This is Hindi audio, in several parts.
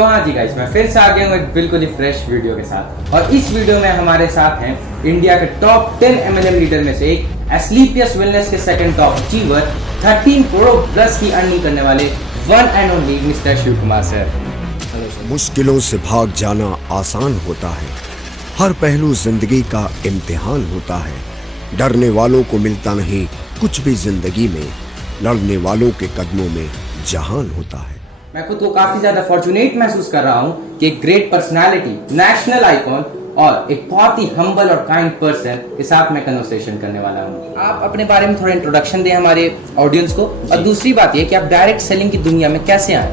तो हाँ जी गाइस, मैं फिर से आ गया हूँ एक बिल्कुल ही फ्रेश वीडियो के साथ। और इस वीडियो में हमारे साथ हैं इंडिया के टॉप 10 MLM लीडर में से एक, एस्क्लेपियस वेलनेस के second top achiever, 13 crore plus की अर्निंग करने वाले one and only mister Shiv Kumar sir. मुश्किलों से भाग जाना आसान होता है, हर पहलू जिंदगी का इम्तिहान होता है। डरने वालों को मिलता नहीं कुछ भी जिंदगी में, लड़ने वालों के कदमों में जहान होता है। मैं खुद को काफी ज्यादा फॉर्चुनेट महसूस कर रहा हूँ कि एक ग्रेट पर्सनालिटी, नेशनल आइकॉन और एक बहुत ही हम्बल और काइंड पर्सन के साथ मैं कन्वर्सेशन करने वाला हूँ। आप अपने बारे में थोड़ा इंट्रोडक्शन दें हमारे ऑडियंस को, और दूसरी बात ये कि आप डायरेक्ट सेलिंग की दुनिया में कैसे आए?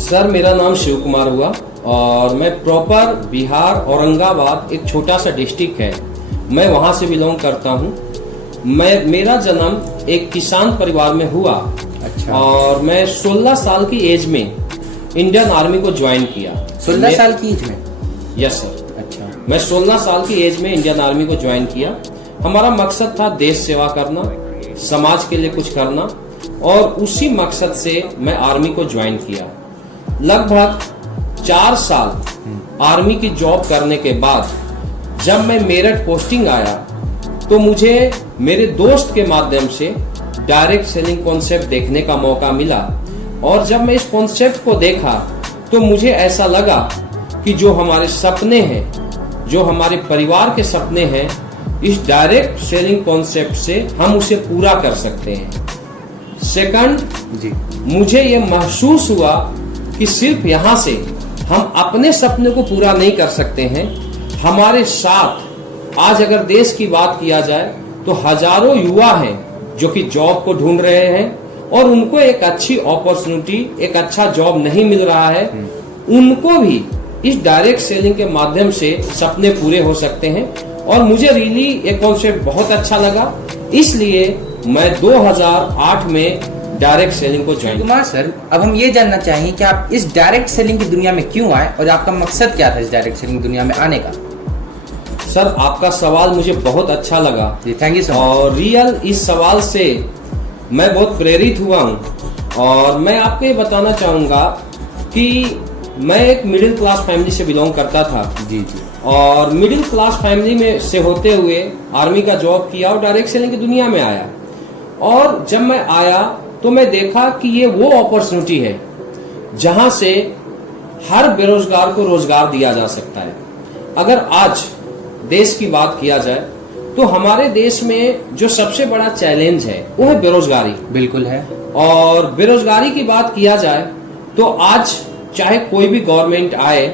सर, मेरा नाम शिव कुमार हुआ और मैं प्रॉपर बिहार औरंगाबाद एक छोटा सा डिस्ट्रिक्ट है, मैं वहाँ से बिलोंग करता हूँ। मेरा जन्म एक किसान परिवार में हुआ। अच्छा। और मैं 16 साल की एज में इंडियन आर्मी को ज्वाइन किया। 16 साल की एज में? Yes sir. अच्छा। मैं 16 साल की एज में इंडियन आर्मी को ज्वाइन किया। हमारा मकसद था देश सेवा करना, समाज के लिए कुछ करना, और उसी मकसद से मैं आर्मी को ज्वाइन किया। लगभग 4 साल आर्मी की जॉब करने के बाद जब मैं मेरठ पोस्टिंग आया तो मुझे मेरे दोस्त के माध्यम से डायरेक्ट सेलिंग कॉन्सेप्ट देखने का मौका मिला। और जब मैं इस कॉन्सेप्ट को देखा तो मुझे ऐसा लगा कि जो हमारे सपने हैं, जो हमारे परिवार के सपने हैं, इस डायरेक्ट सेलिंग कॉन्सेप्ट से हम उसे पूरा कर सकते हैं। सेकंड जी, मुझे ये महसूस हुआ कि सिर्फ यहाँ से हम अपने सपने को पूरा नहीं कर सकते हैं, हमारे साथ आज अगर देश की बात किया जाए तो हजारों युवा हैं जो कि जॉब को ढूंढ रहे हैं और उनको एक अच्छी अपॉर्चुनिटी, एक अच्छा जॉब नहीं मिल रहा है। उनको भी इस डायरेक्ट सेलिंग के माध्यम से सपने पूरे हो सकते हैं। और मुझे रियली ये कॉन्सेप्ट बहुत अच्छा लगा, इसलिए मैं 2008 में डायरेक्ट सेलिंग को ज्वाइन। कुमार सर, अब हम ये जानना चाहेंगे कि आप इस डायरेक्ट सेलिंग की दुनिया में क्यों आए और आपका मकसद क्या था इस डायरेक्ट सेलिंग दुनिया में आने का? सर, आपका सवाल मुझे बहुत अच्छा लगा। Thank you so much. और रियल इस सवाल से मैं बहुत प्रेरित हुआ हूँ। और मैं आपको ये बताना चाहूँगा कि मैं एक मिडिल क्लास फैमिली से बिलोंग करता था। जी जी। और मिडिल क्लास फैमिली में से होते हुए आर्मी का जॉब किया और डायरेक्ट सेलिंग की दुनिया में आया। और जब मैं आया तो मैं देखा कि ये वो अपॉर्चुनिटी है जहाँ से हर बेरोजगार को रोजगार दिया जा सकता है। अगर आज देश की बात किया जाए तो हमारे देश में जो सबसे बड़ा चैलेंज है वो है बेरोजगारी। बिल्कुल है। और बेरोजगारी की बात किया जाए तो आज चाहे कोई भी गवर्नमेंट आए,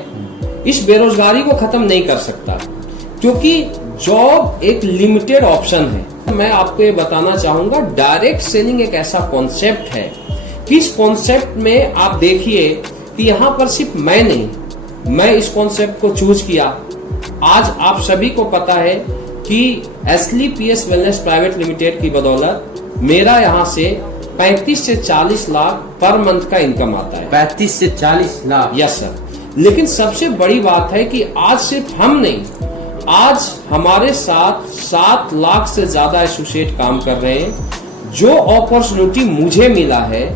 इस बेरोजगारी को खत्म नहीं कर सकता, क्योंकि जॉब एक लिमिटेड ऑप्शन है। मैं आपको ये बताना चाहूंगा, डायरेक्ट सेलिंग एक ऐसा कॉन्सेप्ट है कि इस कॉन्सेप्ट में आप देखिए कि यहाँ पर सिर्फ मैं नहीं, मैं इस कॉन्सेप्ट को चूज किया। आज आप सभी को पता है कि एस्क्लेपियस वेलनेस प्राइवेट लिमिटेड की बदौलत मेरा यहाँ से 35 से 40 लाख पर मंथ का इनकम आता है। 35 से 40 लाख? Yes sir. लेकिन सबसे बड़ी बात है कि आज सिर्फ हम नहीं, आज हमारे साथ 7 लाख से ज्यादा एसोसिएट काम कर रहे हैं। जो अपॉर्चुनिटी मुझे मिला है,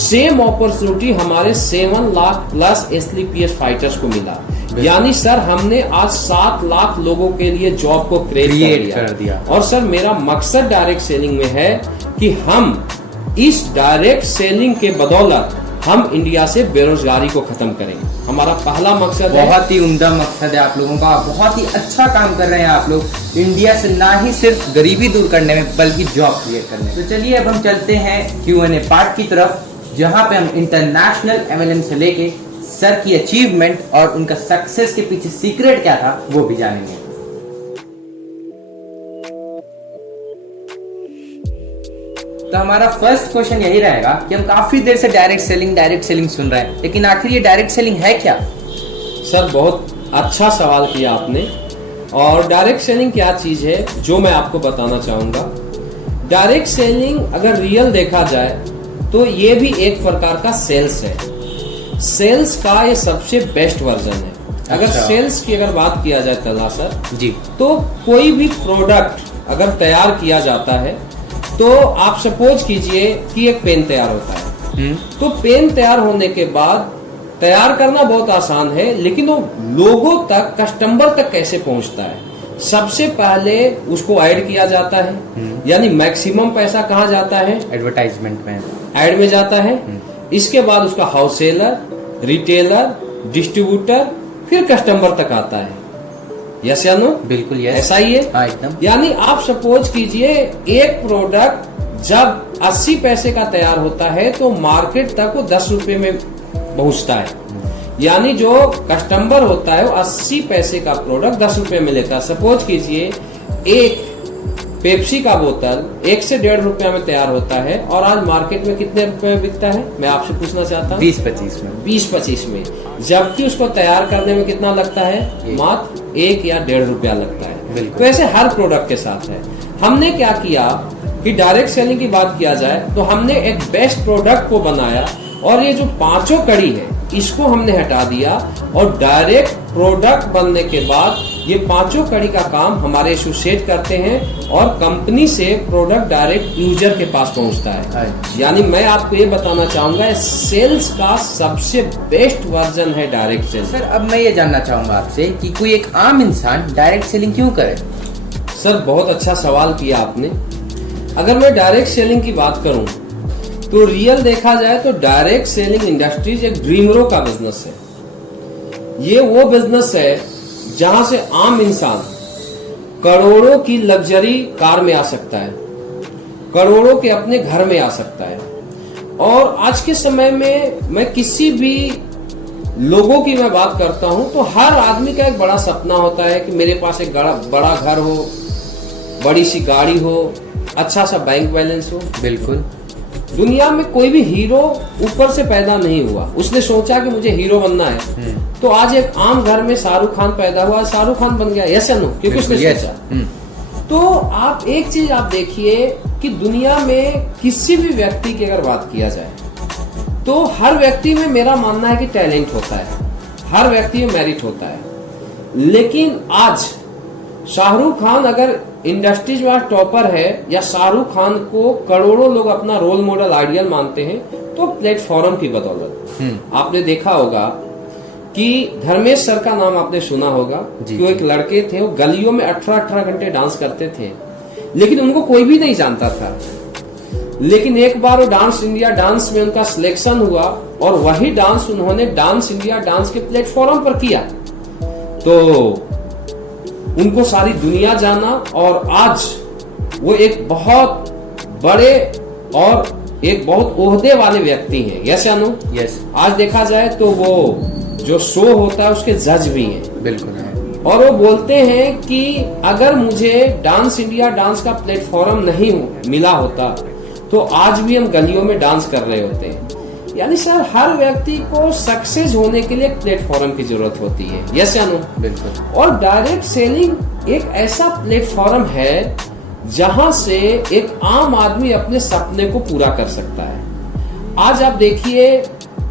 सेम अपॉर्चुनिटी हमारे 7 लाख प्लस एस्क्लेपियस फाइटर्स को मिला। यानी सर, हमने आज 7 लाख लोगों के लिए जॉब को क्रिएट कर दिया। और सर, मेरा मकसद डायरेक्ट सेलिंग में है कि हम इस डायरेक्ट सेलिंग के बदौलत हम इंडिया से बेरोजगारी को खत्म करेंगे। हमारा पहला मकसद है। बहुत ही उम्दा मकसद है आप लोगों का, बहुत ही अच्छा काम कर रहे हैं आप लोग इंडिया से, ना ही सिर्फ गरीबी दूर करने में बल्कि जॉब क्रिएट करने में। तो चलिए अब हम चलते हैं Q&A पार्ट की तरफ, जहां पे हम इंटरनेशनल MLM से लेके सर की अचीवमेंट और उनका सक्सेस के पीछे सीक्रेट क्या था वो भी जानेंगे। तो हमारा फर्स्ट क्वेश्चन यही रहेगा कि हम काफी देर से डायरेक्ट सेलिंग सुन रहे हैं, लेकिन आखिर ये डायरेक्ट सेलिंग है क्या? सर, बहुत अच्छा सवाल किया आपने। और डायरेक्ट सेलिंग क्या चीज है जो मैं आपको बताना चाहूंगा। डायरेक्ट सेलिंग अगर रियल देखा जाए तो ये भी एक प्रकार का सेल्स है। सेल्स का ये सबसे बेस्ट वर्जन है। अगर सेल्स की अगर बात किया जाए तला सर जी, तो कोई भी प्रोडक्ट अगर तैयार किया जाता है तो आप सपोज कीजिए कि एक पेन तैयार होता है। तो पेन तैयार होने के बाद तैयार करना बहुत आसान है, लेकिन वो लोगों तक, कस्टमर तक कैसे पहुंचता है? सबसे पहले उसको ऐड किया जाता है, यानी मैक्सिमम पैसा कहाँ जाता है? एडवर्टाइजमेंट में, ऐड में जाता है। इसके बाद उसका हाउससेलर, रिटेलर, डिस्ट्रीब्यूटर, फिर कस्टमर तक आता है। यस या नो? बिल्कुल यस। ऐसा ही है। हाँ, एकदम। यानी आप सपोज कीजिए एक प्रोडक्ट जब 80 पैसे का तैयार होता है तो मार्केट तक वो 10 रुपए में पहुंचता है। यानी जो कस्टमर होता है वो 80 पैसे का प्रोडक्ट 10 रुपए में लेता है। सपोज कीजिए एक पेप्सी का बोतल 1 से 1.5 रुपया में तैयार होता है और आज मार्केट में कितने रुपए में बिकता है? मैं आपसे पूछना चाहता हूँ। 20-25 में। 20-25 में, जबकि उसको तैयार करने में कितना लगता है? मात्र 1 या 1.5 रुपया लगता है। तो ऐसे हर प्रोडक्ट के साथ है। हमने क्या किया कि डायरेक्ट सेलिंग की बात किया जाए तो हमने एक बेस्ट प्रोडक्ट को बनाया और ये जो पांचों कड़ी है इसको हमने हटा दिया और डायरेक्ट प्रोडक्ट बनने के बाद ये पांचों कड़ी का काम हमारे एसोसिएट करते हैं और कंपनी से प्रोडक्ट डायरेक्ट यूजर के पास पहुंचता है। यानी मैं आपको ये बताना चाहूंगा सेल्स का सबसे बेस्ट वर्जन है डायरेक्ट सेलिंग। सर, अब मैं ये जानना चाहूंगा आपसे कि कोई एक आम इंसान डायरेक्ट सेलिंग क्यों करे? सर, बहुत अच्छा सवाल किया आपने। अगर मैं डायरेक्ट सेलिंग की बात करूं तो रियल देखा जाए तो डायरेक्ट सेलिंग इंडस्ट्रीज एक ड्रीमरों का बिजनेस है। ये वो बिजनेस है जहां से आम इंसान करोड़ों की लग्जरी कार में आ सकता है, करोड़ों के अपने घर में आ सकता है। और आज के समय में मैं किसी भी लोगों की मैं बात करता हूं तो हर आदमी का एक बड़ा सपना होता है कि मेरे पास एक बड़ा घर हो, बड़ी सी गाड़ी हो, अच्छा सा बैंक बैलेंस हो। बिल्कुल। दुनिया में कोई भी हीरो ऊपर से पैदा नहीं हुआ, उसने सोचा कि मुझे हीरो बनना है तो आज एक आम घर में शाहरुख खान पैदा हुआ, शाहरुख खान बन गया। यस या नो? क्योंकि उसने सोचा। तो आप एक चीज आप देखिए कि दुनिया में किसी भी व्यक्ति की अगर बात किया जाए तो हर व्यक्ति में मेरा मानना है कि टैलेंट होता है, हर व्यक्ति में मेरिट होता है। लेकिन आज शाहरुख खान अगर इंडस्ट्रीज में टॉपर है या शाहरुख खान को करोड़ों लोग अपना रोल मॉडल आइडियल मानते हैं तो प्लेटफॉर्म की बदौलत। आपने देखा होगा कि धर्मेश सर का नाम आपने सुना होगा कि वो एक लड़के थे, वो गलियों में 18-18 घंटे डांस करते थे लेकिन उनको कोई भी नहीं जानता था। लेकिन एक बार वो डांस इंडिया डांस में उनका सिलेक्शन हुआ और वही डांस उन्होंने डांस इंडिया डांस के प्लेटफॉर्म पर किया तो उनको सारी दुनिया जाना और आज वो एक बहुत बड़े और एक बहुत ओहदे वाले व्यक्ति हैं। यस या नो? यस। आज देखा जाए तो वो जो शो होता है उसके जज भी हैं। बिल्कुल है। और वो बोलते हैं कि अगर मुझे डांस इंडिया डांस का प्लेटफॉर्म नहीं मिला होता तो आज भी हम गलियों में डांस कर रहे होते हैं। यानी सर हर व्यक्ति को सक्सेस होने के लिए एक प्लेटफॉर्म की जरूरत होती है। यस या नो? बिल्कुल। और डायरेक्ट सेलिंग एक ऐसा प्लेटफॉर्म है जहां से एक आम आदमी अपने सपने को पूरा कर सकता है। आज आप देखिए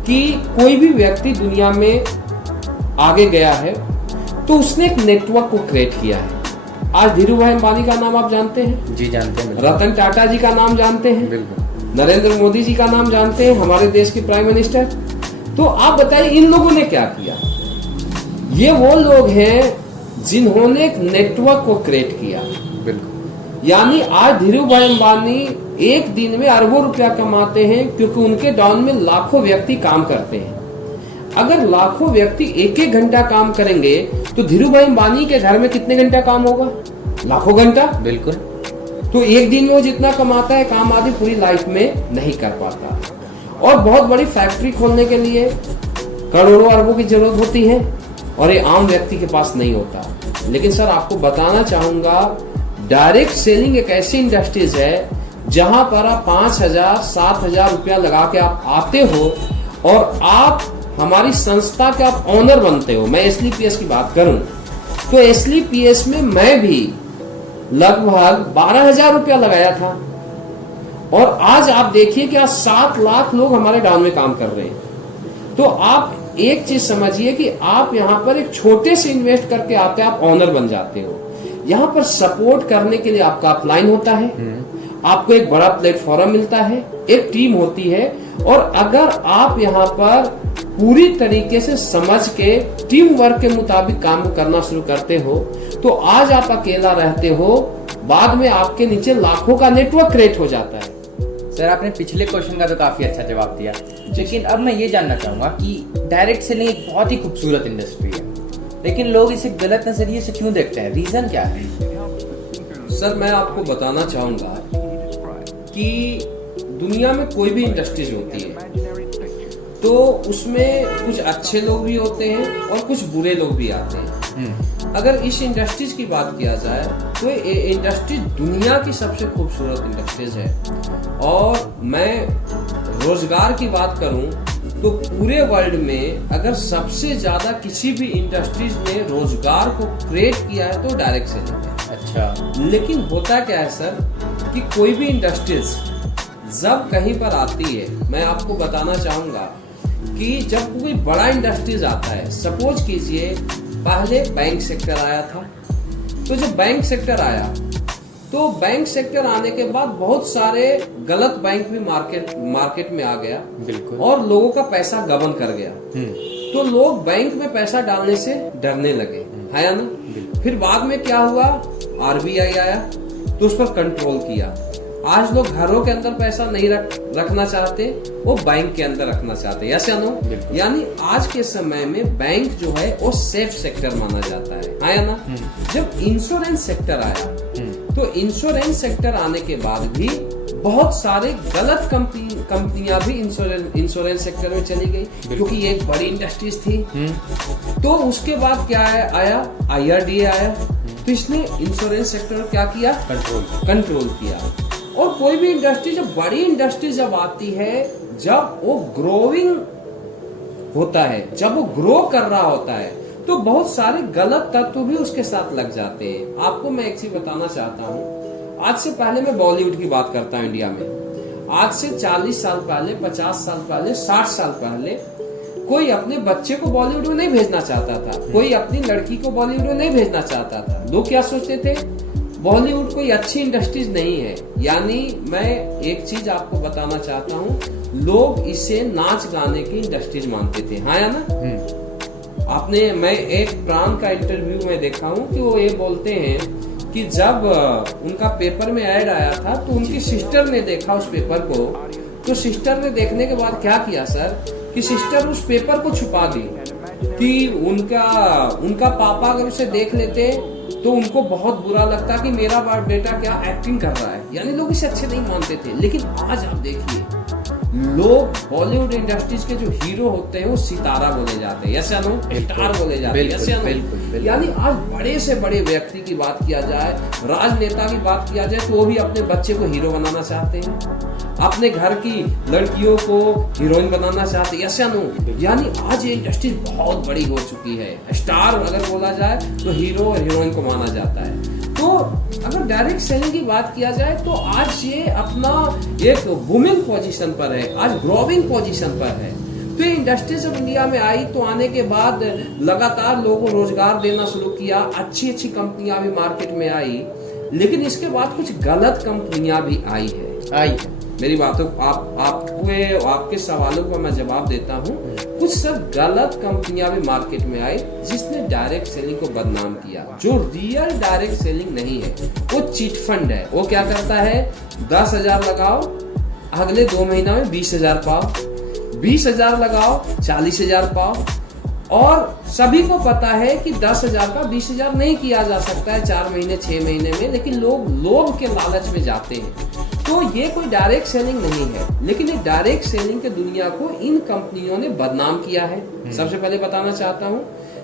कि कोई भी व्यक्ति दुनिया में आगे गया है तो उसने एक नेटवर्क को क्रिएट किया है। आज धीरू भाई अंबानी का नाम आप जानते हैं? जी जानते हैं। रतन टाटा जी का नाम जानते हैं? बिल्कुल। नरेंद्र मोदी जी का नाम जानते हैं, हमारे देश के प्राइम मिनिस्टर। तो आप बताइए इन लोगों ने क्या किया? ये वो लोग हैं जिन्होंने एक नेटवर्क को क्रिएट किया। बिल्कुल। यानी आज धीरू भाई अंबानी एक दिन में अरबों रुपया कमाते हैं क्योंकि उनके डाउन में लाखों व्यक्ति काम करते हैं। अगर लाखों व्यक्ति एक एक घंटा काम करेंगे तो धीरू भाई अंबानी के घर में कितने घंटा काम होगा? लाखों घंटा। बिल्कुल। तो एक दिन में वो जितना कमाता है काम आदमी पूरी लाइफ में नहीं कर पाता। और बहुत बड़ी फैक्ट्री खोलने के लिए करोड़ों अरबों की जरूरत होती है और ये आम व्यक्ति के पास नहीं होता। लेकिन सर आपको बताना चाहूंगा डायरेक्ट सेलिंग एक ऐसी इंडस्ट्रीज है जहां पर आप 5,000-7,000 रुपया लगा के आप आते हो और आप हमारी संस्था के आप ऑनर बनते हो। मैं SLPS की बात करूं तो SLPS में मैं भी लगभग 12,000 रुपया लगाया था और आज आप देखिए कि आज 7 लाख लोग हमारे डाउन में काम कर रहे हैं। तो आप एक चीज समझिए कि आप यहाँ पर एक छोटे से इन्वेस्ट करके आते आप ऑनर बन जाते हो। यहाँ पर सपोर्ट करने के लिए आपका अपलाइन होता है आपको एक बड़ा प्लेटफॉर्म मिलता है, एक टीम होती है, और अगर आप यहाँ पर पूरी तरीके से समझ के टीम वर्क के मुताबिक काम करना शुरू करते हो, तो आज आप अकेला रहते हो, बाद में आपके नीचे लाखों का नेटवर्क क्रिएट हो जाता है। सर आपने पिछले क्वेश्चन का तो काफी अच्छा जवाब दिया, लेकिन अब मैं ये जानना चाहूंगा कि डायरेक्ट सेलिंग एक बहुत ही खूबसूरत इंडस्ट्री है, लेकिन लोग इसे गलत नजरिए से क्यों देखते हैं? रीजन क्या है? सर मैं आपको बताना चाहूंगा कि दुनिया में कोई भी इंडस्ट्रीज होती है तो उसमें कुछ अच्छे लोग भी होते हैं और कुछ बुरे लोग भी आते हैं। अगर इस इंडस्ट्रीज की बात किया जाए तो ये इंडस्ट्री दुनिया की सबसे खूबसूरत इंडस्ट्रीज है, और मैं रोजगार की बात करूं तो पूरे वर्ल्ड में अगर सबसे ज्यादा किसी भी इंडस्ट्रीज ने रोजगार को क्रिएट किया है तो डायरेक्ट सेलिंग है। अच्छा, लेकिन होता क्या है सर कि कोई भी इंडस्ट्रीज जब कहीं पर आती है, मैं आपको बताना चाहूंगा कि जब कोई बड़ा इंडस्ट्रीज आता है, सपोज कीजिए पहले बैंक सेक्टर आया था, तो जब बैंक सेक्टर आया तो बैंक सेक्टर आने के बाद बहुत सारे गलत बैंक भी मार्केट में आ गया, बिल्कुल, और लोगों का पैसा गबन कर गया। तो लोग बैंक में पैसा डालने से डरने लगे, है या ना? फिर बाद में क्या हुआ, आरबीआई आया तो उस पर कंट्रोल किया। आज लोग घरों के अंदर पैसा नहीं रखना चाहते, वो बैंक के अंदर रखना चाहते, यस या नो? यानी आज के समय में बैंक जो है वो सेफ सेक्टर माना जाता है या ना? जब इंश्योरेंस सेक्टर आया तो इंश्योरेंस सेक्टर आने के बाद भी बहुत सारे गलत कंपनियां भी इंश्योरेंस सेक्टर में चली गई, क्योंकि ये एक बड़ी इंडस्ट्रीज थी। तो उसके बाद क्या आया, IRDA आया, तो इसने इंश्योरेंस सेक्टर क्या किया, कंट्रोल किया। और कोई भी इंडस्ट्री, जब बड़ी इंडस्ट्री जब आती है, जब वो ग्रोइंग होता है, जब वो ग्रो कर रहा होता है, तो बहुत सारे गलत तत्व भी उसके साथ लग जाते हैं। आपको मैं एक चीज बताना चाहता हूँ, आज से पहले मैं बॉलीवुड की बात करता हूँ इंडिया में, आज से 40 साल पहले, 50 साल पहले, 60 साल पहले कोई अपने बच्चे को बॉलीवुड में नहीं भेजना चाहता था, कोई अपनी लड़की को बॉलीवुड में नहीं भेजना चाहता था। लोग क्या सोचते थे, बॉलीवुड कोई अच्छी इंडस्ट्रीज नहीं है। यानी मैं एक चीज आपको बताना चाहता हूँ, लोग इसे नाच गाने की इंडस्ट्रीज मानते थे, हाँ या ना? मैं एक प्राण का इंटरव्यू में देखा हूँ कि वो ये बोलते हैं कि जब उनका पेपर में ऐड आया था तो उनकी सिस्टर ने देखा उस पेपर को, तो सिस्टर ने देखने के बाद क्या किया सर, कि सिस्टर उस पेपर को छुपा दी कि उनका पापा अगर उसे देख लेते तो उनको बहुत बुरा लगता कि मेरा बेटा क्या एक्टिंग कर रहा है। यानी लोग इसे अच्छे नहीं मानते थे। लेकिन आज आप देखिए, लोग बॉलीवुड इंडस्ट्रीज के जो हीरो होते हैं वो सितारा बोले जाते हैं, यस या नो? स्टार बोले जाते हैं, यस या नो? यानी आज बड़े से बड़े व्यक्ति की बात किया जाए, राजनेता की बात किया जाए, तो वो भी अपने बच्चे को हीरो बनाना चाहते हैं, अपने घर की लड़कियों को हीरोइन बनाना चाहते हैं, यस या नो? यानी आज ये इंडस्ट्री बहुत बड़ी हो चुकी है। स्टार अगर बोला जाए तो हीरो और हीरोइन को माना जाता है। तो अगर डायरेक्ट सेलिंग की बात किया जाए तो आज ये अपना एक बूमिंग पोजीशन पर है, आज ग्रोविंग पोजीशन पर है। तो ये इंडस्ट्री जब इंडिया में आई तो आने के बाद लगातार लोगों को रोजगार देना शुरू किया, अच्छी अच्छी कंपनियां भी मार्केट में आई, लेकिन इसके बाद कुछ गलत कंपनियां भी आई है। मेरी बातों आपके सवालों का मैं जवाब देता हूँ। कुछ सब गलत कंपनियां भी मार्केट में आई जिसने डायरेक्ट सेलिंग को बदनाम किया। जो रियल डायरेक्ट सेलिंग नहीं है वो चिट फंड है। वो क्या करता है, 10,000 लगाओ, अगले 2 महीना में 20,000 पाओ, 20,000 लगाओ, 40,000 पाओ। और सभी को पता है कि 10,000 का 20,000 नहीं किया जा सकता है 4 महीने 6 महीने में, लेकिन लोग के लालच में जाते हैं। तो ये कोई डायरेक्ट सेलिंग नहीं है, लेकिन ये डायरेक्ट सेलिंग के दुनिया को इन कंपनियों ने बदनाम किया है। सबसे पहले बताना चाहता हूँ,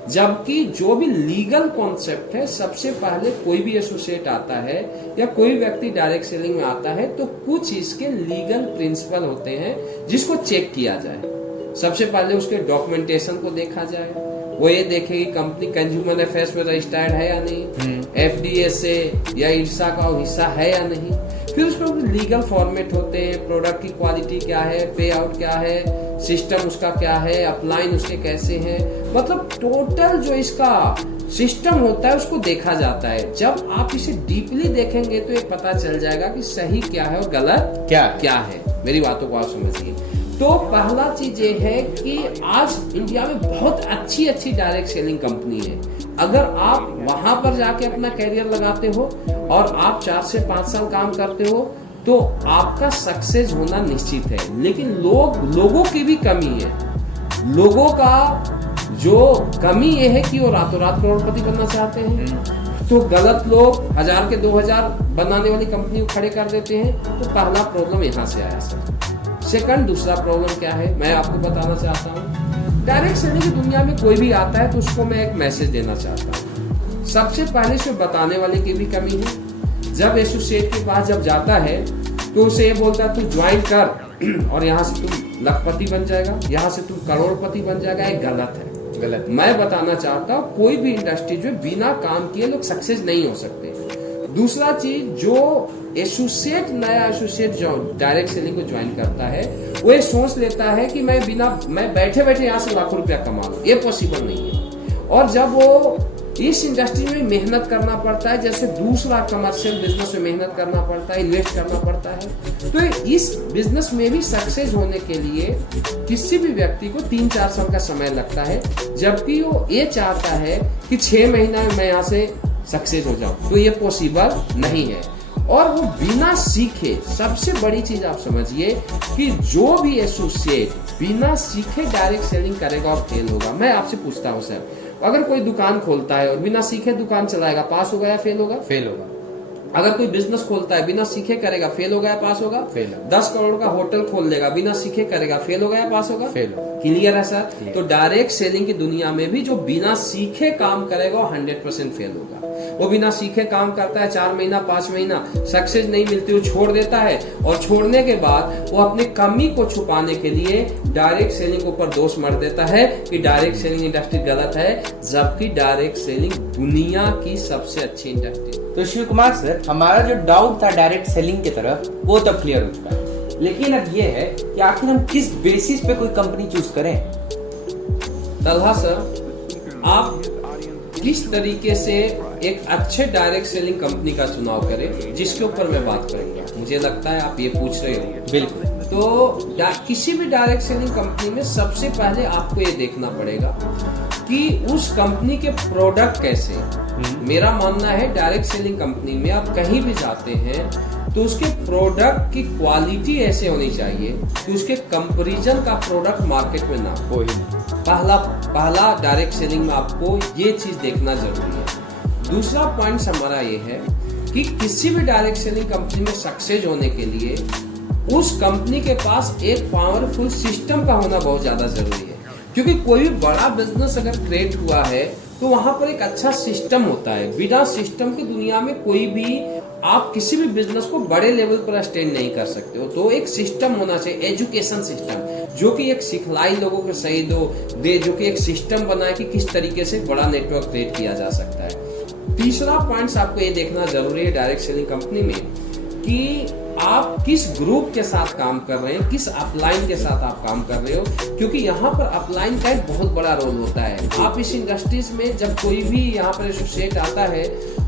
जबकि जो भी लीगल कॉन्सेप्ट है, सबसे पहले कोई भी एसोसिएट आता है या कोई व्यक्ति डायरेक्ट सेलिंग में आता है तो कुछ इसके लीगल प्रिंसिपल होते हैं जिसको चेक किया जाए। सबसे पहले उसके डॉक्यूमेंटेशन को देखा जाए, वो ये देखे कि कंपनी कंज्यूमर अफेयर्स में रजिस्टर्ड है या नहीं, FDA से या IRSA का हिस्सा है या नहीं। फिर उसमें लीगल फॉर्मेट होते हैं, प्रोडक्ट की क्वालिटी क्या है, पे आउट क्या है, सिस्टम उसका क्या है, अपलाइन उसके कैसे हैं, मतलब टोटल जो इसका सिस्टम होता है उसको देखा जाता है। जब आप इसे डीपली देखेंगे तो ये पता चल जाएगा कि सही क्या है और गलत क्या है। मेरी बातों को आप समझिए। तो पहला चीज ये है कि आज इंडिया में बहुत अच्छी डायरेक्ट सेलिंग कंपनी है। अगर आप वहां पर जाके अपना कैरियर लगाते हो और आप 4 से 5 साल काम करते हो तो आपका सक्सेस होना निश्चित है। लेकिन लोगों की भी कमी है। लोगों का जो कमी ये है कि वो रातों रात करोड़पति बनना चाहते हैं, तो गलत लोग 1000 के 2000 बनाने वाली कंपनी को खड़े कर देते हैं। तो पहला प्रॉब्लम यहाँ से आया सर। सेकंड, दूसरा प्रॉब्लम क्या है मैं आपको बताना चाहता हूँ। डायरेक्ट सेलिंग की दुनिया में कोई भी आता है तो उसको मैं एक मैसेज देना चाहता हूँ। सबसे पहले से बताने वाले की भी कमी है। जब एसोसिएट के पास जब जाता है तो उसे ये बोलता है तू ज्वाइन कर और यहाँ से तुम लखपति बन जाएगा, यहाँ से तुम करोड़पति बन जाएगा। ये गलत है। गलत। मैं बताना चाहता हूँ कोई भी इंडस्ट्री जो बिना काम किए लोग सक्सेस नहीं हो सकते। दूसरा चीज, जो नया एसोसिएट जो डायरेक्ट सेलिंग को ज्वाइन करता है वो ये सोच लेता है कि मैं बैठे बैठे यहाँ से लाखों रुपया कमा लूं। ये पॉसिबल नहीं है। और जब वो इस इंडस्ट्री में मेहनत करना पड़ता है, जैसे दूसरा कमर्शियल बिजनेस में मेहनत करना पड़ता है, इन्वेस्ट करना पड़ता है, तो इस बिजनेस में भी सक्सेस होने के लिए किसी भी व्यक्ति को 3-4 साल का समय लगता है, जबकि वो ये चाहता है कि 6 महीना में मैं यहाँ से सक्सेस हो जाऊं। तो ये पॉसिबल नहीं है। और वो बिना सीखे, सबसे बड़ी चीज आप समझिए कि जो भी एसोसिएट बिना सीखे डायरेक्ट सेलिंग करेगा और फेल होगा। मैं आपसे पूछता हूँ सर, अगर कोई दुकान खोलता है और बिना सीखे दुकान चलाएगा, पास होगा या फेल होगा? फेल होगा। अगर कोई बिजनेस खोलता है बिना सीखे करेगा, फेल होगा या पास होगा? फेल होगा। 10 करोड़ का होटल खोल लेगा, बिना सीखे करेगा, फेल होगा या पास होगा? फेल होगा। क्लियर है सर? तो डायरेक्ट सेलिंग की दुनिया में भी जो बिना सीखे काम करेगा वो 100% फेल होगा। वो बिना सीखे काम करता है, 4 महीना 5 महीना सक्सेस नहीं मिलती, वो छोड़ देता है। और छोड़ने के बाद वो अपने कमी को छुपाने के लिए डायरेक्ट सेलिंग के ऊपर दोष मर देता है कि डायरेक्ट सेलिंग इंडस्ट्री गलत है, जबकि डायरेक्ट सेलिंग दुनिया की सबसे अच्छी इंडस्ट्री। तो शिव कुमार सर, हमारा जो डाउट था डायरेक्ट सेलिंग की तरफ वो तब क्लियर हो चुका है। लेकिन अब ये है कि आखिर हम किस बेसिस पे कोई कंपनी चूज करें? तलहा सर, आप किस तरीके से एक अच्छे डायरेक्ट सेलिंग कंपनी का चुनाव करें, जिसके ऊपर मैं बात करूंगा। मुझे लगता है आप ये पूछ रहे हो। बिल्कुल। तो किसी भी डायरेक्ट सेलिंग कंपनी में सबसे पहले आपको ये देखना पड़ेगा कि उस कंपनी के प्रोडक्ट कैसे हैं। मेरा मानना है डायरेक्ट सेलिंग कंपनी में आप कहीं भी जाते हैं तो उसके प्रोडक्ट की क्वालिटी ऐसे होनी चाहिए कि उसके कंपैरिजन का प्रोडक्ट मार्केट में ना हो। पहला डायरेक्ट सेलिंग में आपको ये चीज देखना जरूरी है। दूसरा पॉइंट हमारा ये है कि किसी भी डायरेक्ट सेलिंग कंपनी में सक्सेस होने के लिए उस कंपनी के पास एक पावरफुल सिस्टम का होना बहुत ज्यादा जरूरी है। क्योंकि कोई भी बड़ा बिजनेस अगर क्रिएट हुआ है तो वहां पर एक अच्छा सिस्टम होता है। बिना सिस्टम की दुनिया में कोई भी आप किसी भी बिजनेस को बड़े लेवल पर स्टैंड नहीं कर सकते हो। तो एक सिस्टम होना चाहिए, एजुकेशन सिस्टम, जो कि एक सिखलाई लोगों को सही दे, जो कि एक सिस्टम बनाए कि किस तरीके से बड़ा नेटवर्क क्रिएट किया जा सकता है। तीसरा पॉइंट आपको ये देखना जरूरी है डायरेक्ट सेलिंग कंपनी में कि आप किस ग्रुप के साथ काम कर रहे हैं, किस अपलाइन के साथ आप काम कर रहे हो, क्योंकि यहाँ पर अपलाइन का एक बहुत बड़ा रोल होता है। आप इस इंडस्ट्रीज में जब कोई भी यहाँ पर एसोसिएट आता है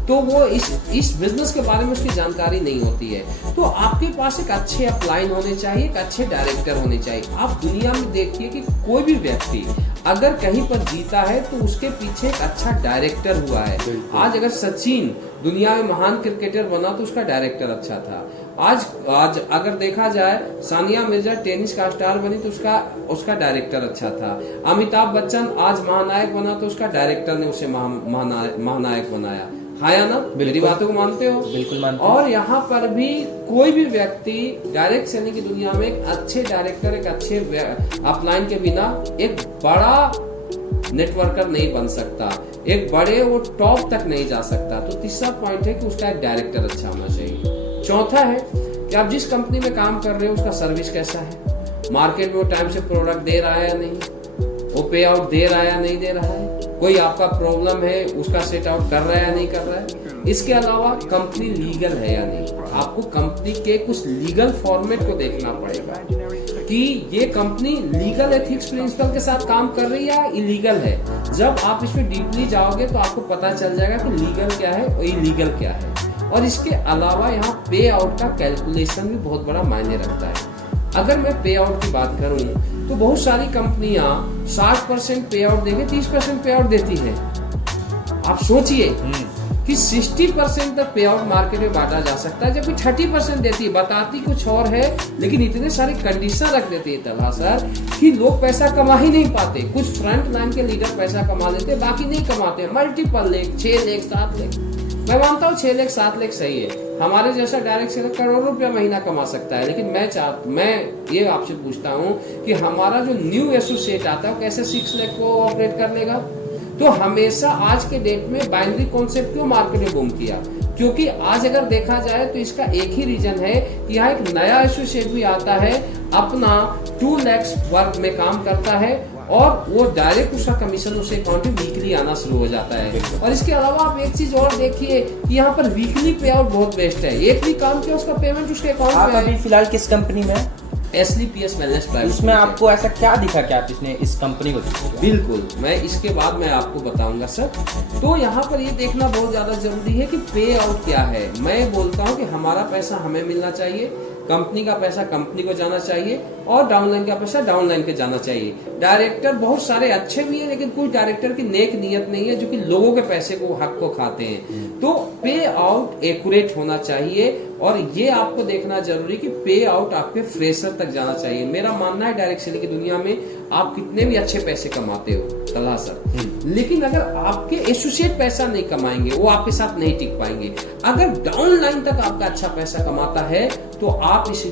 तो वो इस बिजनेस के बारे में उसकी जानकारी नहीं होती है। तो आपके पास एक अच्छे अपलाइन होने चाहिए, एक अच्छे डायरेक्टर होने चाहिए। आप दुनिया में देखिए कि कोई भी व्यक्ति अगर कहीं पर जीता है तो उसके पीछे एक अच्छा डायरेक्टर हुआ है। आज अगर सचिन दुनिया में महान क्रिकेटर बना तो उसका डायरेक्टर अच्छा था। आज अगर देखा जाए सानिया मिर्जा टेनिस का स्टार बनी तो उसका डायरेक्टर अच्छा था। अमिताभ बच्चन आज महानायक बना तो उसका डायरेक्टर ने उसे महानायक बनाया। हाँ या ना? मेरी बातों को मानते हो? बिल्कुल मानते हो। और यहाँ पर भी कोई भी व्यक्ति डायरेक्ट सेलिंग की दुनिया में एक अच्छे डायरेक्टर, एक अच्छे अपलाइन के बिना एक बड़ा नेटवर्कर नहीं बन सकता, एक बड़े वो टॉप तक नहीं जा सकता। तो तीसरा पॉइंट है कि उसका एक डायरेक्टर अच्छा होना चाहिए। चौथा है कि आप जिस कंपनी में काम कर रहे हो उसका सर्विस कैसा है, मार्केट में वो टाइम से प्रोडक्ट दे रहा है या नहीं, वो पे आउट दे रहा है या नहीं दे रहा है, कोई आपका प्रॉब्लम है उसका सेट आउट कर रहा है या नहीं कर रहा है। इसके अलावा कंपनी लीगल है या नहीं, आपको कंपनी के कुछ लीगल फॉर्मेट को देखना पड़ेगा कि ये कंपनी लीगल एथिक्स प्रिंसिपल के साथ काम कर रही है या इलीगल है। जब आप इसमें डीपली जाओगे तो आपको पता चल जाएगा कि लीगल क्या है और इलीगल क्या है। और इसके अलावा यहाँ पे आउट का कैलकुलेशन भी बहुत बड़ा मायने रखता है। अगर मैं पे आउट की बात करूं तो बहुत सारी कंपनियां 60% पे आउट देके 30% पे आउट देती है। आप सोचिए कि 60% तक पे आउट मार्केट में बांटा जा सकता है, जबकि 30% देती है। बताती कुछ और है, लेकिन इतने सारे कंडीशन रख देती है तलहा सर कि लोग पैसा कमा ही नहीं पाते। कुछ फ्रंट लाइन के लीडर पैसा कमा लेते, बाकी नहीं कमाते। मल्टीपल लाख, 6 लाख 7 लाख, मैं मानता हूँ 6 लाख 7 लाख सही है। हमारे जैसा डायरेक्ट सेलर करोड़ों रुपया महीना कमा सकता है। लेकिन मैं ये आपसे पूछता हूँ कि हमारा जो न्यू एसोसिएट आता है कैसे 6 लाख को ऑपरेट कर लेगा? तो हमेशा आज के डेट में बाइनरी कॉन्सेप्ट क्यों मार्केट में बूम किया? क्योंकि आज अगर देखा जाए तो इसका एक ही रीजन है कि यहाँ एक नया एसोसिएट भी आता है, अपना 2 लाख वर्क में काम करता है और वो डायरेक्ट उसका कमीशन उसे अकाउंट में वीकली आना शुरू हो जाता है। और इसके अलावा आप एक चीज और देखिए कि यहाँ पर वीकली पे आउट बहुत बेस्ट है। एक भी काम किया उसका पेमेंट उसके अकाउंट में। अभी फिलहाल किस कंपनी में? SLPS wellness private. इसमें आपको ऐसा क्या दिखा कि आप इसने इस कंपनी को चुना? बिल्कुल, मैं इसके बाद मैं आपको बताऊंगा सर। तो यहाँ पर ये देखना बहुत ज्यादा जरूरी है कि पे आउट क्या है। मैं बोलता हूँ कि हमारा पैसा हमें मिलना चाहिए, कंपनी का पैसा कंपनी को जाना चाहिए और डाउनलाइन का पैसा डाउनलाइन के जाना चाहिए। डायरेक्टर बहुत सारे अच्छे भी हैं, लेकिन कुछ डायरेक्टर की नेक नियत नहीं है जो कि लोगों के पैसे को हक को खाते हैं। तो पे आउट एक्यूरेट होना चाहिए और ये आपको देखना जरूरी कि पे आउट आपके फ्रेशर तक जाना चाहिए। मेरा मानना है डायरेक्ट सेलिंग की दुनिया में आप कितने भी अच्छे पैसे कमाते हो तलहा सर, लेकिन अगर आपके एसोसिएट पैसा नहीं कमाएंगे वो आपके साथ नहीं टिक पाएंगे। अगर डाउनलाइन तक आपका अच्छा पैसा कमाता है तो आप इस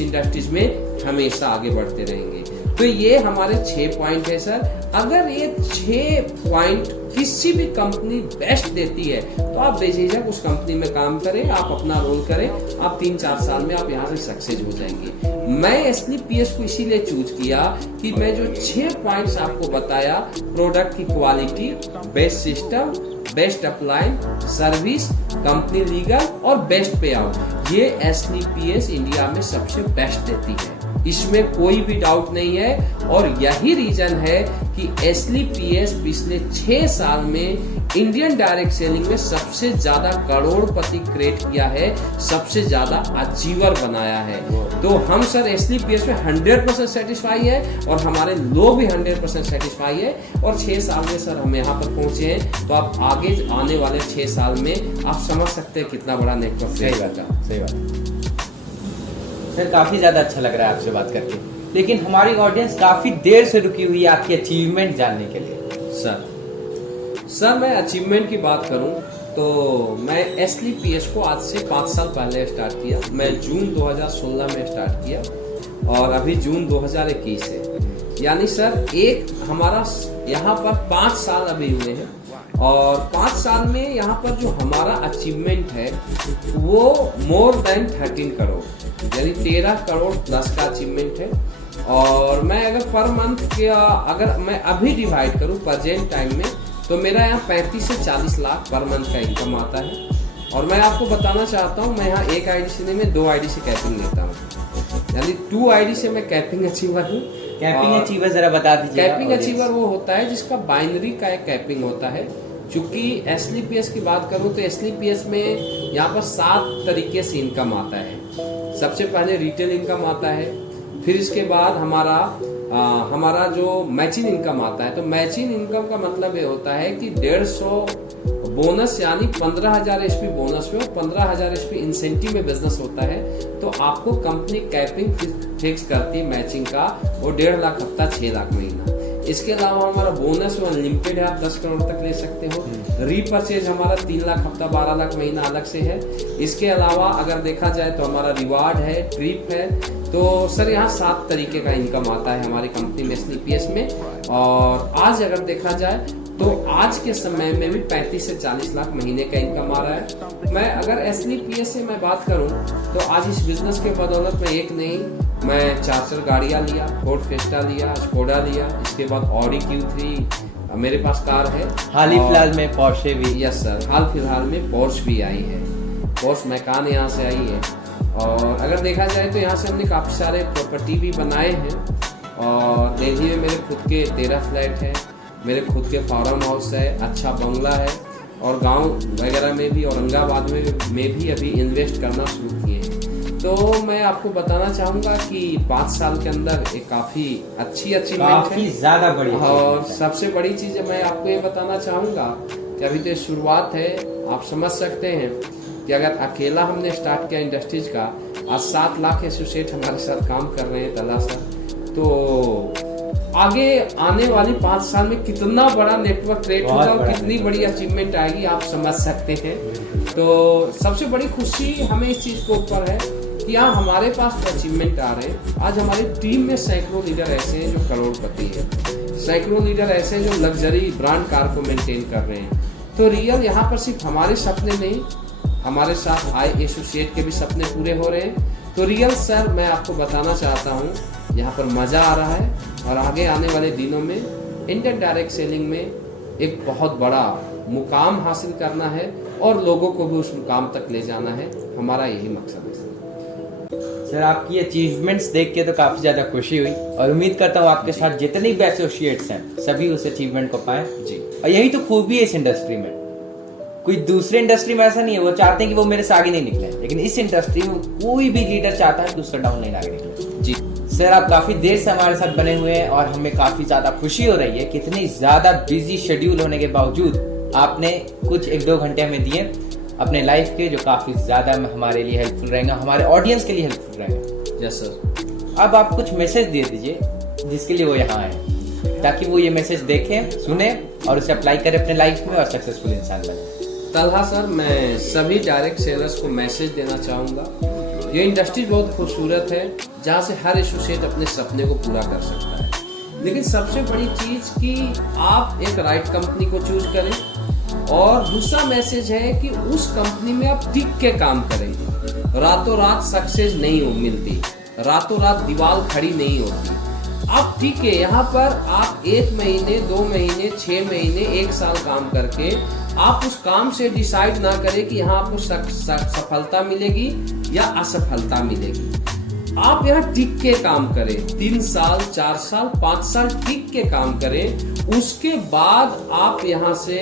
इंडस्ट्रीज में हमेशा आगे बढ़ते रहेंगे। तो ये हमारे 6 पॉइंट है सर। अगर ये 6 पॉइंट किसी भी कंपनी बेस्ट देती है तो आप बेझिझक उस कंपनी में काम करें, आप अपना रोल करें, आप 3-4 साल में आप यहाँ से सक्सेस हो जाएंगे। मैं SLPS को इसीलिए चूज किया कि मैं जो 6 पॉइंट्स आपको बताया, प्रोडक्ट की quality, best system, best upline, service, company legal और बेस्ट पे आउट, ये SLPS इंडिया में सबसे बेस्ट देती है। इसमें कोई भी डाउट नहीं है और यही रीजन है कि SLPS पिछले 6 साल में इंडियन डायरेक्ट सेलिंग में सबसे ज्यादा करोड़पति क्रिएट किया है, सबसे ज्यादा अचीवर बनाया है। तो हम सर SLPS में 100% सेटिस्फाई है और हमारे लोग भी 100% सेटिस्फाई है। और 6 साल में सर हम यहाँ पर पहुंचे हैं, तो आप आगे आने वाले 6 साल में आप समझ सकते हैं कितना बड़ा नेटवर्क। सही बात सर, काफी ज्यादा अच्छा लग रहा है आपसे बात करके, लेकिन हमारी ऑडियंस काफी देर से रुकी हुई है आपकी अचीवमेंट जानने के लिए। सर मैं अचीवमेंट की बात करूं तो मैं SLPS को आज से 5 साल पहले स्टार्ट किया। मैं जून 2016 में स्टार्ट किया और अभी जून 2021 है, यानी सर एक हमारा यहाँ पर 5 साल अभी हुए हैं। और 5 साल में यहाँ पर जो हमारा अचीवमेंट है वो मोर देन 13 करोड़, यानी 13 करोड़ प्लस का अचीवमेंट है। और मैं अगर पर मंथ का अगर मैं अभी डिवाइड करूँ प्रेजेंट टाइम में तो मेरा यहाँ 35 से 40 लाख पर मंथ का इनकम आता है। और मैं आपको बताना चाहता हूँ, मैं यहाँ एक आईडी से नहीं, मैं 2 आईडी से कैपिंग लेता हूँ, यानी 2 आईडी से मैं कैपिंग अचीवर हूँ। कैपिंग अचीवर जरा बता दीजिए। कैपिंग अचीवर वो होता है जिसका बाइनरी का एक कैपिंग होता है। चूंकि SLPS की बात करूं तो SLPS में यहाँ पर 7 तरीके से इनकम आता है। सबसे पहले रिटेल इनकम आता है, फिर इसके बाद हमारा जो मैचिंग इनकम आता है। तो मैचिंग इनकम का मतलब ये होता है कि 150 बोनस यानी 15,000 HP बोनस में और 15,000 HP इंसेंटिव में बिजनेस होता है। तो आपको कंपनी कैपिंग फिक्स करती है मैचिंग का, वो 1.5 लाख हफ्ता 6 लाख महीना। इसके अलावा हमारा बोनस अनलिमिटेड है, आप 10 करोड़ तक ले सकते हो। रीपर्चेज हमारा 3 लाख हफ्ता 12 लाख महीना अलग से है। इसके अलावा अगर देखा जाए तो हमारा रिवार्ड है, ट्रिप है। तो सर यहाँ 7 तरीके का इनकम आता है हमारी कंपनी में SLPS में। और आज अगर देखा जाए तो आज के समय में भी 35 से 40 लाख महीने का इनकम आ रहा है। मैं अगर SLPS से मैं बात करूं तो आज इस बिजनेस के बदौलत में एक नहीं, मैं 4 गाड़ियां लिया, फोर्ड फेस्टा लिया, स्कोडा लिया, इसके बाद ऑडी Q3 मेरे पास कार है। हाल ही फिलहाल में पोर्शे भी। यस सर, हाल फिलहाल में पोर्श भी आई है, पोर्श मैकान यहाँ से आई है। और अगर अगर देखा जाए तो यहाँ से हमने काफ़ी सारे प्रॉपर्टी भी बनाए हैं और दिल्ली में मेरे खुद के 13 फ्लैट हैं, मेरे खुद के फार्म हाउस है, अच्छा बंगला है और गांव वगैरह में भी औरंगाबाद में भी अभी इन्वेस्ट करना शुरू किए हैं। तो मैं आपको बताना चाहूँगा कि 5 साल के अंदर एक काफ़ी अच्छी अचीवमेंट है, काफी ज्यादा बड़ी और सबसे बड़ी चीज़ मैं आपको ये बताना चाहूँगा कि अभी तो शुरुआत है। आप समझ सकते हैं कि अगर अकेला हमने स्टार्ट किया इंडस्ट्रीज का, आज 7 लाख एसोसिएट हमारे साथ काम कर रहे हैं तला सर, तो आगे आने वाली 5 साल में कितना बड़ा नेटवर्क क्रिएट होगा और कितनी बड़ी अचीवमेंट आएगी आप समझ सकते हैं। तो सबसे बड़ी खुशी हमें इस चीज़ के ऊपर है कि यहाँ हमारे पास अचीवमेंट आ रहे हैं। आज हमारी टीम में सैकड़ों लीडर ऐसे हैं जो करोड़पति है, सैकड़ों लीडर ऐसे हैं जो लग्जरी ब्रांड कार को मेंटेन कर रहे हैं। तो रियल यहाँ पर सिर्फ हमारे सपने नहीं, हमारे साथ आए एसोसिएट के भी सपने पूरे हो रहे हैं। तो रियल सर मैं आपको बताना चाहता हूँ यहाँ पर मज़ा आ रहा है और आगे आने वाले दिनों में इंडियन डायरेक्ट सेलिंग में एक बहुत बड़ा मुकाम हासिल करना है और लोगों को भी उस मुकाम तक ले जाना है। हमारा यही मकसद है सर। आपकी अचीवमेंट्स देख के तो काफी ज्यादा खुशी हुई और उम्मीद करता हूँ आपके साथ जितने भी एसोसिएट्स हैं सभी उस अचीवमेंट को पाएं जी। और यही तो खूबी है इस इंडस्ट्री में। कोई दूसरे इंडस्ट्री में ऐसा नहीं है, वो चाहते हैं कि वो मेरे से आगे नहीं निकले, लेकिन इस इंडस्ट्री में कोई भी लीडर चाहता है दूसरा डाउन नहीं आगे निकले। जी सर, आप काफी देर से हमारे साथ बने हुए हैं और हमें काफी ज्यादा खुशी हो रही है कि इतनी ज्यादा बिजी शेड्यूल होने के बावजूद आपने कुछ 1-2 घंटे हमें दिए अपने लाइफ के, जो काफी ज्यादा हमारे लिए हेल्पफुल रहेंगे, हमारे ऑडियंस के लिए हेल्पफुल रहेंगे। Yes sir. अब आप कुछ मैसेज दे दीजिए जिसके लिए वो यहाँ आए, ताकि वो ये मैसेज देखें, सुने और उसे अप्लाई करें अपने लाइफ में और सक्सेसफुल इंसान बने। तलहा सर, मैं सभी डायरेक्ट सेलर्स को मैसेज देना चाहूँगा, ये इंडस्ट्री बहुत खूबसूरत है जहाँ से हर एसोसिएट अपने सपने को पूरा कर सकता है, लेकिन सबसे बड़ी चीज़ कि आप एक राइट कंपनी को चूज करें और दूसरा मैसेज है कि उस कंपनी में आप टिक के काम करें। रातों रात सक्सेस नहीं मिलती, रातों रात दीवार खड़ी नहीं होती। आप ठीक है, यहाँ पर आप 1 महीने 2 महीने 6 महीने 1 साल काम करके आप उस काम से डिसाइड ना करें कि यहाँ आपको सफलता मिलेगी या असफलता मिलेगी। आप यहाँ टिक के काम करें, 3 साल 4 साल 5 साल टिक के काम करें। उसके बाद आप यहाँ से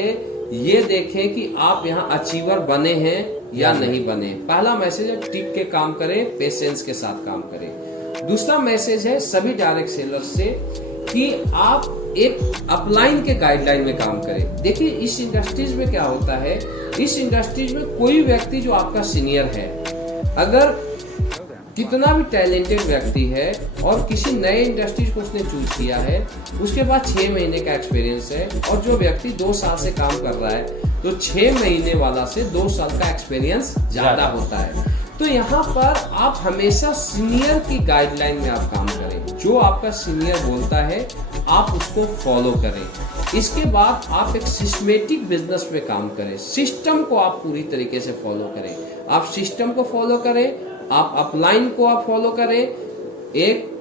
ये देखें कि आप यहाँ अचीवर बने हैं या नहीं बने। पहला मैसेज है टिक के काम करें, पेशेंस के साथ काम करें। दूसरा मैसेज है सभी डायरेक्ट सेलर्स से कि आप एक अपलाइन के गाइडलाइन में काम करें। देखिए इस इंडस्ट्रीज में क्या होता है, इस इंडस्ट्रीज में कोई व्यक्ति जो आपका सीनियर है, अगर कितना भी टैलेंटेड व्यक्ति है और किसी नए इंडस्ट्रीज को उसने चूज किया है, उसके बाद 6 महीने का एक्सपीरियंस है और जो व्यक्ति 2 साल से काम कर रहा है तो 6 महीने वाला से 2 साल का एक्सपीरियंस ज्यादा होता है। तो यहाँ पर आप हमेशा सीनियर की गाइडलाइन में आप काम करें, जो आपका सीनियर बोलता है आप उसको फॉलो करें। इसके बाद आप एक सिस्टमेटिक बिजनेस पे काम करें, सिस्टम को आप पूरी तरीके से फॉलो करें। आप सिस्टम को फॉलो करें, आप अपलाइन को आप फॉलो करें, एक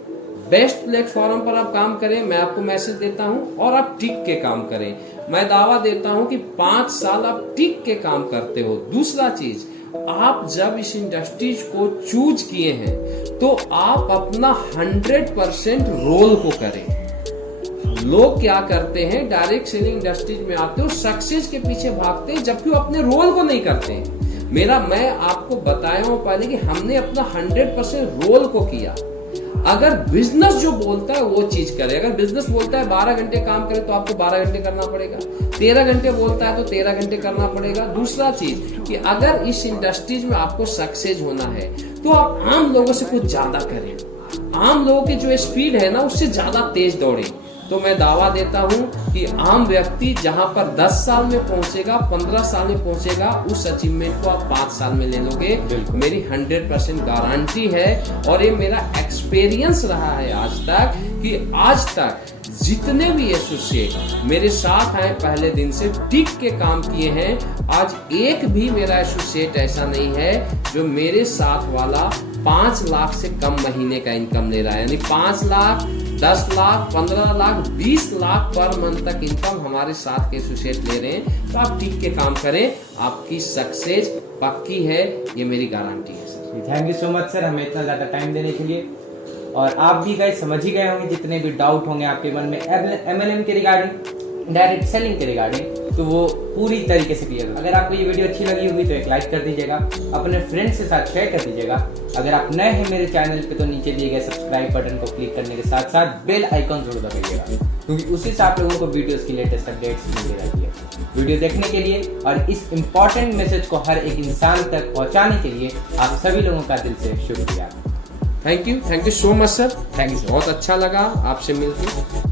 बेस्ट प्लेटफॉर्म पर आप काम करें। मैं आपको मैसेज देता हूं और आप टिक के काम करें। मैं दावा देता हूं कि 5 साल आप टिक के काम करते हो। दूसरा चीज, आप जब इस इंडस्ट्रीज को चूज किए हैं तो आप अपना 100% रोल को करें। लोग क्या करते हैं, डायरेक्ट सेलिंग इंडस्ट्रीज में आते हो सक्सेस के पीछे भागते हैं जबकि वो अपने रोल को नहीं करते हैं। मैं आपको बताया हूं पहले कि हमने अपना 100% रोल को किया। अगर बिजनेस जो बोलता है वो चीज करे, अगर बिजनेस बोलता है 12 घंटे काम करे तो आपको 12 घंटे करना पड़ेगा, 13 घंटे बोलता है तो 13 घंटे करना पड़ेगा। दूसरा चीज कि अगर इस इंडस्ट्रीज में आपको सक्सेस होना है तो आप आम लोगों से कुछ ज्यादा करें, आम लोगों की जो स्पीड है ना उससे ज्यादा तेज दौड़े। तो मैं दावा देता हूं कि आम व्यक्ति जहां पर 10 साल में पहुंचेगा, 15 साल में पहुंचेगा, उस अचीवमेंट को आप 5 साल में ले लोगे। मेरी 100% गारंटी है और ये मेरा एक्सपीरियंस रहा है आज तक कि आज तक जितने भी एसोसिएट मेरे साथ आए पहले दिन से टिक के काम किए हैं, आज एक भी मेरा एसोसिएट ऐसा नहीं है जो मेरे साथ वाला 5 लाख से कम महीने का इनकम ले रहा है। यानी 5 लाख 10 लाख, 15 लाख, 20 लाख पर मंथ तक इनकम हमारे साथ के एसोसिएट ले रहे हैं, तो आप टिक के काम करें, आपकी सक्सेस पक्की है, ये मेरी गारंटी है sir. Thank you so much sir, हमें इतना ज़्यादा टाइम देने के लिए। और आप भी गाइस समझ ही गए होंगे, जितने भी डाउट होंगे आपके मन में MLM के रिगार्डिंग, डायरेक्ट सेलिंग के रिगार्डिंग, तो वो पूरी तरीके से क्लियर। अगर आपको ये वीडियो अच्छी लगी होगी तो एक लाइक कर दीजिएगा, अपने फ्रेंड्स के साथ शेयर कर दीजिएगा। अगर आप नए हैं मेरे चैनल पे तो नीचे दिए गए सब्सक्राइब बटन को क्लिक करने के साथ साथ बेल आइकन जरूर दबाइएगा, क्योंकि उसी से आप लोगों को वीडियोस की लेटेस्ट अपडेट्स मिलती रहती है। वीडियो देखने के लिए और इस इम्पोर्टेंट मैसेज को हर एक इंसान तक पहुंचाने के लिए आप सभी लोगों का दिल से शुक्रिया। Thank you so much sir, thank you. बहुत अच्छा लगा आपसे मिलकर।